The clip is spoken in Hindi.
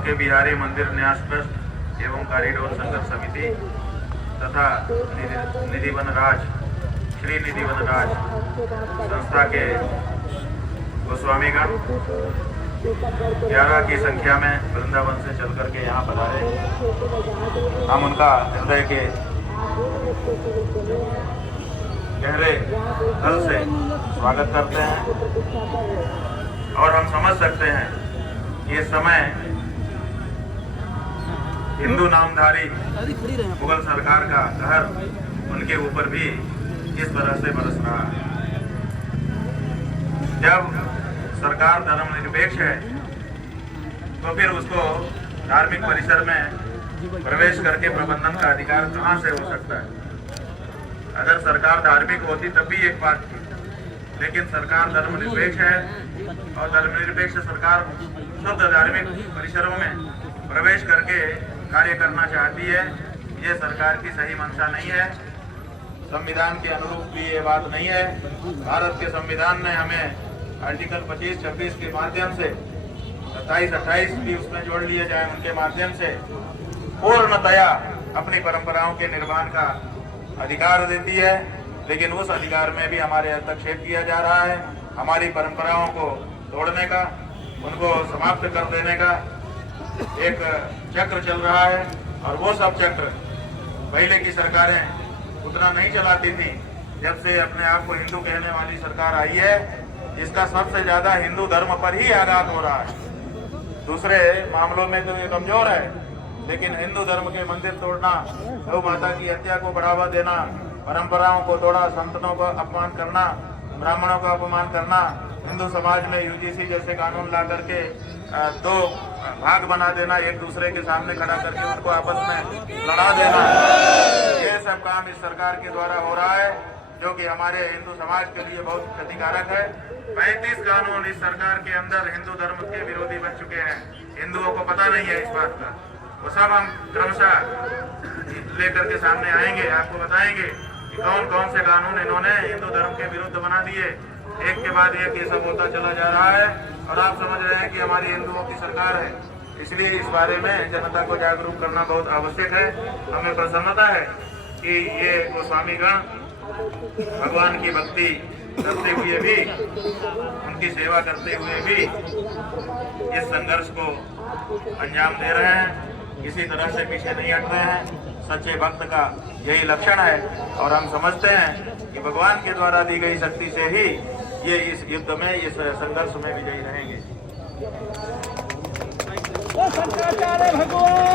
बांके बिहारी मंदिर न्यास ट्रस्ट एवं कॉरिडोर संघर्ष समिति तथा निधि वन राज श्री निधि वन राज संस्था के गोस्वामीगण 11 की संख्या में वृंदावन से चल करके यहाँ पधारे। हम उनका हृदय के गहरे दिल से स्वागत करते हैं और हम समझ सकते हैं कि ये समय हिंदू नामधारी मुगल सरकार का कहर उनके ऊपर भी किस तरह से बरस रहा है। जब सरकार धर्मनिरपेक्ष है तो फिर उसको धार्मिक परिसर में प्रवेश करके प्रबंधन का अधिकार कहां से हो सकता है। अगर सरकार धार्मिक होती तब भी एक बात थी, लेकिन सरकार धर्मनिरपेक्ष है और धर्मनिरपेक्ष सरकार शुद्ध धार्मिक परिसरों में प्रवेश करके कार्य करना चाहती है। ये सरकार की सही मंशा नहीं है। संविधान के अनुरूप भी ये बात नहीं है। भारत के संविधान ने हमें आर्टिकल 25-26 के माध्यम से 27-28 भी उसमें जोड़ लिए जाए, उनके माध्यम से पूर्णतया अपनी परंपराओं के निर्माण का अधिकार देती है, लेकिन उस अधिकार में भी हमारे हस्तक्षेप किया जा रहा है। हमारी परंपराओं को तोड़ने का, उनको समाप्त कर देने का एक चक्र चल रहा है और वो सब चक्र पहले की सरकारें उतना नहीं चलाती थी। जब से अपने आप को हिंदू कहने वाली सरकार आई है, इसका सबसे ज्यादा हिंदू धर्म पर ही आघात हो रहा है। दूसरे मामलों में तो ये कमजोर है, लेकिन हिंदू धर्म के मंदिर तोड़ना, गौ माता की हत्या को बढ़ावा देना, परंपराओं को तोड़ा, संतों का अपमान करना, ब्राह्मणों का अपमान करना, हिंदू समाज में यूजीसी जैसे कानून ला करके दो भाग बना देना, एक दूसरे के सामने खड़ा करके उनको आपस में लड़ा देना, ये सब काम इस सरकार के द्वारा हो रहा है, जो कि हमारे हिंदू समाज के लिए बहुत क्षतिकारक है। 35 कानून इस सरकार के अंदर हिंदू धर्म के विरोधी बन चुके हैं। हिंदुओं को पता नहीं है इस बात का। वो सब हम क्रमशः लेकर के सामने आएंगे, आपको बताएंगे कि कौन कौन से कानून इन्होंने हिंदू धर्म के विरुद्ध बना दिए। एक के बाद एक ये सब होता चला जा रहा है और आप समझ रहे हैं कि हमारी हिंदुओं की सरकार है। इसलिए इस बारे में जनता को जागरूक करना बहुत आवश्यक है। हमें प्रसन्नता है कि ये गोस्वामीगण भगवान की भक्ति करते हुए भी, उनकी सेवा करते हुए भी इस संघर्ष को अंजाम दे रहे हैं, किसी तरह से पीछे नहीं हट रहे हैं। सच्चे भक्त का यही लक्षण है और हम समझते हैं कि भगवान के द्वारा दी गई शक्ति से ही ये इस युद्ध में, इस संघर्ष में विजयी रहेंगे। शंकराचार्य भगवान